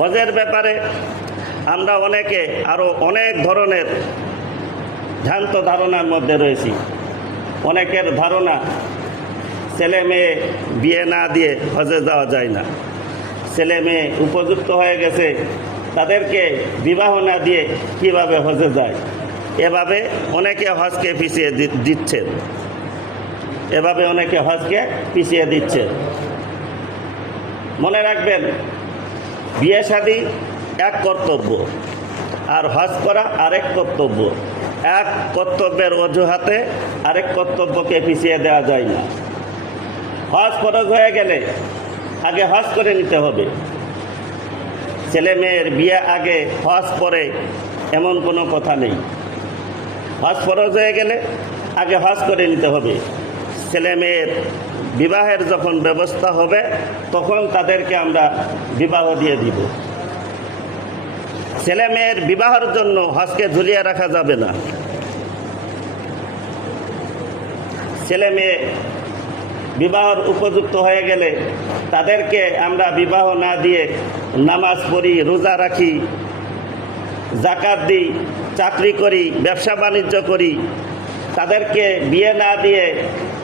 হজের ব্যাপারে আমরা অনেকে আরও অনেক ধরনের ভ্রান্ত ধারণার মধ্যে রয়েছি। অনেকের ধারণা ছেলে মেয়ে বিয়ে না দিয়ে হজে যাওয়া যায় না, ছেলে মেয়ে উপযুক্ত হয়ে গেছে তাদেরকে বিবাহ না দিয়ে কিভাবে হজে যায়। এভাবে অনেকে হজকে পিছিয়ে দিচ্ছেন, মনে রাখবেন, বিয়ে শাদী এক কর্তব্য আর হজ করা আরেক কর্তব্য। এক কর্তব্যের অজুহাতে আরেক কর্তব্যকে পিছিয়ে দেওয়া যায় না। হজ ফরজ হয়ে গেলে আগে হজ করে নিতে হবে। ছেলে মেয়ের বিয়ে আগে হজ পরে এমন কোনো কথা নেই। হজ ফরজ হয়ে গেলে আগে হজ করে নিতে হবে। ছেলে মেয়ের বিবাহের যখন ব্যবস্থা হবে তখন তাদেরকে আমরা বিবাহ দিয়ে দিব। ছেলে মেয়ের বিবাহের জন্য হজকে ঝুলিয়ে রাখা যাবে না। ছেলে মেয়ে বিবাহের উপযুক্ত হয়ে গেলে তাদেরকে আমরা বিবাহ না দিয়ে নামাজ পড়ি, রোজা রাখি, যাকাত দিই, চাকরি করি, ব্যবসা বাণিজ্য করি, তাদেরকে বিয়ে না দিয়ে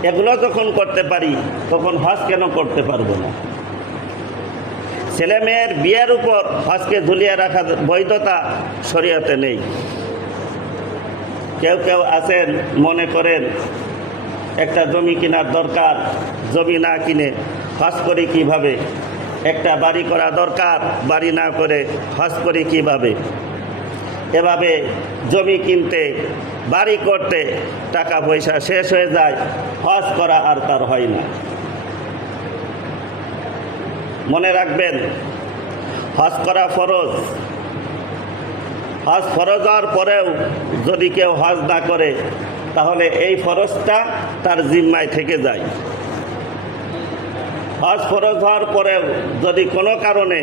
এগুলো যখন করতে পারি তখন হজ কেন করতে পারবো না? ছেলে মেয়ের বিয়ের উপর হজকে ঝুলিয়ে রাখার বৈধতা শরীয়তে নেই। কেউ কেউ আছেন মনে করেন একটা জমি কেনার দরকার, জমি না কিনে হজ করি কিভাবে? একটা বাড়ি করা দরকার, বাড়ি না করে হজ করি কিভাবে? এভাবে জমি কিনতে, বাড়ি করতে টাকা পয়সা শেষ হয়ে যায়, হজ করা আর তার হয় না। মনে রাখবেন, হজ করা ফরজ। হজ ফরজ হওয়ার পরেও যদি কেউ হজ না করে তাহলে এই ফরজটা তার জিম্মায় থেকে যায়। হজ ফরজ হওয়ার পরেও যদি কোনো কারণে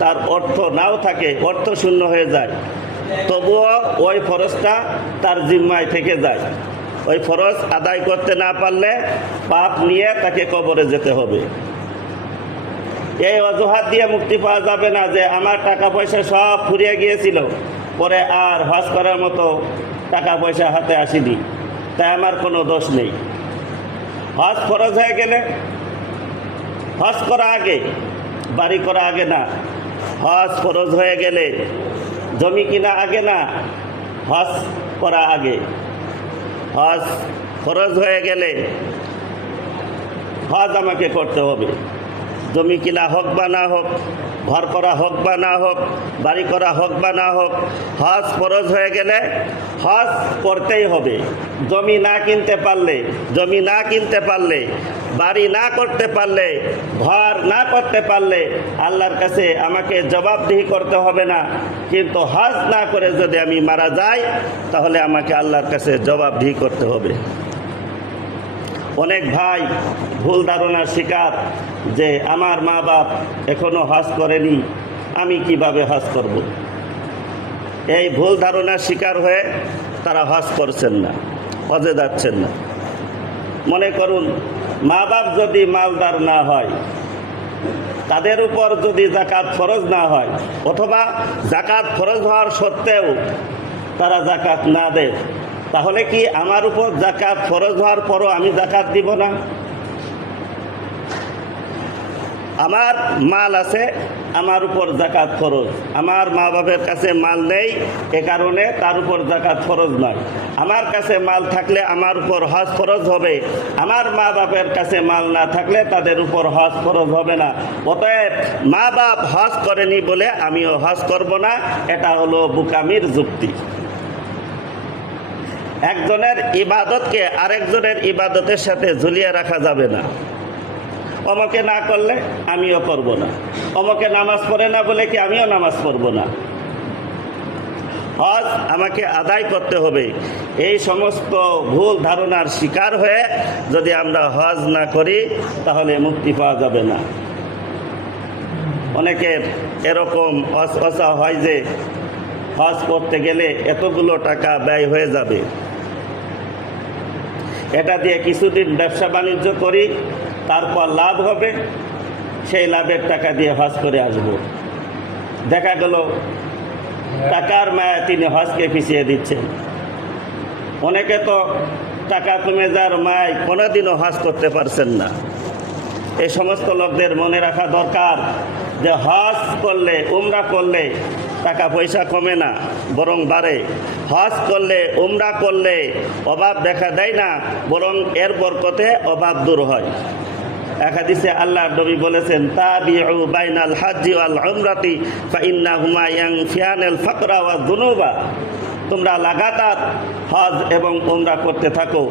তার অর্থ নাও থাকে, অর্থ শূন্য হয়ে যায়, তবুও ওই ফরজটা তার জিম্মায় থেকে যায়। ওই ফরজ আদায় করতে না পারলে পাপ নিয়ে তাকে কবরে যেতে হবে। এই অজুহাত দিয়ে মুক্তি পাওয়া যাবে না যে আমার টাকা পয়সা সব ফুরিয়ে গিয়েছিল, পরে আর হজ করার মতো টাকা পয়সা হাতে আসেনি, তাই আমার কোনো দোষ নেই। হজ ফরজ হয়ে গেলে হজ করা আগে, বাড়ি করা আগে না। হজ ফরজ হয়ে গেলে জমি কিনা আগে না, হজ করা আগে। হজ ফরজ হয়ে গেলে হজ আমাকে করতে হবে। জমি কিনা হোক বা না হোক, ঘর করা হোক বা না হোক, বাড়ি করা হোক বা না হোক, হজ ফরজ হয়ে গেলে হজ করতেই হবে। জমি না কিনতে পারলে, বাড়ি না করতে পারলে, ঘর না করতে পারলে আল্লাহর কাছে আমাকে জবাবদিহি করতে হবে না। কিন্তু হজ না করে যদি আমি মারা যাই তাহলে আমাকে আল্লাহর কাছে জবাবদিহি করতে হবে। অনেক ভাই ভুল ধারণার শিকার যে আমার মা বাপ এখনো হজ করেনি, আমি কিভাবে হজ করব। এই ভুল ধারণার শিকার হয়ে তারা হজ করছেন না, হজে যাচ্ছেন না। মনে করুন, মা বাপ যদি মালদার না হয়, তাদের উপর যদি যাকাত ফরজ না হয়, অথবা যাকাত ফরজ হওয়ার সত্ত্বেও তারা যাকাত না দেয়, তাহলে কি আমার উপর যাকাত ফরজ হওয়ার পরও আমি যাকাত দিব না? আমার মাল আছে, আমার উপর যাকাত ফরজ। আমার মা বাপের কাছে মাল নেই, এ কারণে তার উপর যাকাত ফরজ নয়। আমার কাছে মাল থাকলে আমার উপর হজ ফরজ হবে। আমার মা বাপের কাছে মাল না থাকলে তাদের উপর হজ ফরজ হবে না। অতএব মা বাপ হজ করেনি বলে আমিও হজ করব না, এটা হলো বোকামির যুক্তি। একজনের ইবাদতকে আরেকজনের ইবাদতের সাথে ঝুলিয়ে রাখা যাবে না। অমকে না করলে আমিও করব না, অমকে নামাজ পড়ে না বলে কি আমিও নামাজ পড়ব না। হজ আমাকে আদায় করতে হবে। এই সমস্ত ভুল ধারণার শিকার হয়ে যদি আমরা হজ না করি তাহলে মুক্তি পাওয়া যাবে না। অনেকের এরকম অসা হয় যে হজ করতে গেলে এতগুলো টাকা ব্যয় হয়ে যাবে, এটা দিয়ে কিছুদিন ব্যবসা বাণিজ্য করি, তারপর লাভ হবে, সেই লাভের টাকা দিয়ে হজ করে আসব। দেখা গেল টাকার মায়া তিনি হজকে পিছিয়ে দিচ্ছেন। অনেকে তো টাকা কমে যাওয়ার মায় কোনোদিনও হজ করতে পারছেন না। এই সমস্ত লোকদের মনে রাখা দরকার যে হজ করলে, উমরা করলে টাকা পয়সা কমে না, বরং বাড়ে। হজ করলে, উমরা করলে অভাব দেখা দেয় না, বরং এর বরকতে অভাব দূর হয়। এক হাদিসে আল্লাহর নবী বলেছেন, তাবিউ বাইনাল হাজ্জি ওয়াল উমরাতি ফাইন্নাহুমা ইয়ানফিয়ানাল ফাকরা ওয়াদ দুনুবা। তোমরা লাগাতার হজ এবং উমরা করতে থাকো,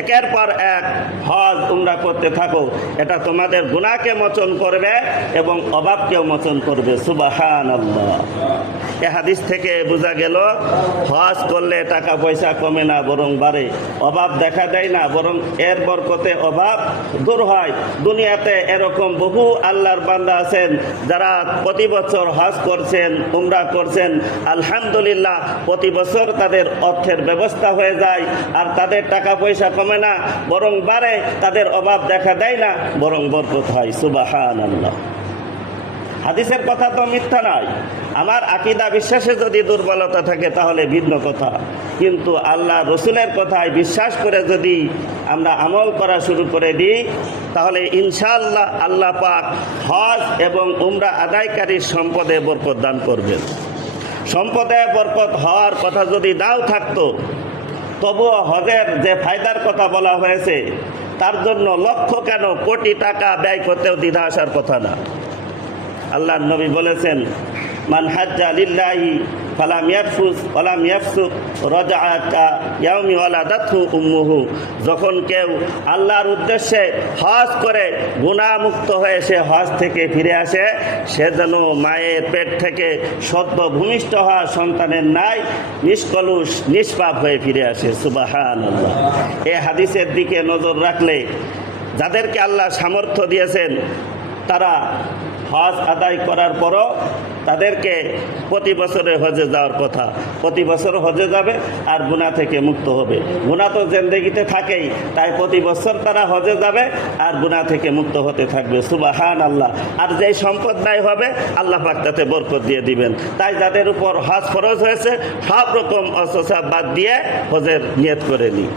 একের পর এক হজ উমরা করতে থাকো। এটা তোমাদের গুনাহকে মোচন করবে এবং অভাবকেও মোচন করবে। সুবহানাল্লাহ। এ হাদিস থেকে বোঝা গেল হজ করলে টাকা পয়সা কমে না, বরং বাড়ে। অভাব দেখা দেয় না, বরং এর বরকতে অভাব দূর হয়। দুনিয়াতে এরকম বহু আল্লাহর বান্দা আছেন যারা প্রতি বছর হজ করছেন, উমরা করছেন, আলহামদুলিল্লাহ প্রতি বছর তাদের অর্থের ব্যবস্থা হয়ে যায়, আর তাদের টাকা পয়সা কমে না, বরং বাড়ে। তাদের অভাব দেখা দেয় না, বরং বরকত হয়। সুবহানাল্লাহ। হাদিসের কথা তো মিথ্যা নয়। আমার আকীদা বিশ্বাসে যদি দুর্বলতা থাকে তাহলে ভিন্ন কথা, কিন্তু আল্লাহ রসুলের কথায় বিশ্বাস করে যদি আমরা আমল করা শুরু করে দিই, তাহলে ইনশাআল্লাহ আল্লাহ পাক হজ এবং উমরা আদায়কারীর সম্পদে বরকত দান করবেন। সম্পদে বরকত হওয়ার কথা যদি নাও থাকতো, তবুও হজের যে ফায়দার কথা বলা হয়েছে তার জন্য লক্ষ কেন কোটি টাকা ব্যয় করতেও দ্বিধা আসার কথা না। আল্লাহর নবী বলেছেন, মান হাজ্জা লিল্লাহি ফালাম ইয়ারফুস ওয়ালাম ইয়াফসুক রাজাআ কা ইয়াউমি ওয়ালাদাতহু উম্মুহু। যখন কেউ আল্লাহর উদ্দেশ্যে হজ করে গুনাহমুক্ত হয়ে সে হজ থেকে ফিরে আসে, সে যেন মায়ের পেট থেকে সদ্য ভূমিষ্ঠ হওয়া সন্তানের ন্যায় নিষ্কলুষ নিষ্পাপ হয়ে ফিরে আসে। সুবহানাল্লাহ। এই হাদিসের দিকে নজর রাখলে যাদেরকে আল্লাহ সামর্থ্য দিয়েছেন তারা হজ আদায় করার পরও তাদেরকে প্রতি বছরে হজে যাওয়ার কথা। প্রতি বছর হজে যাবে আর গুনাহ থেকে মুক্ত হবে। গুনাহ তো জিন্দেগিতে থাকেই, তাই প্রতি বছর তারা হজে যাবে আর গুনাহ থেকে মুক্ত হতে থাকবে। সুবহানাল্লাহ। আর যেই সম্পদ ব্যয় হবে আল্লাহ পাক তাতে বরকত দিয়ে দিবেন। তাই যাদের উপর হজ ফরজ হয়েছে সব রকম অসচা বাদ দিয়ে হজের নিয়ত করে নিই।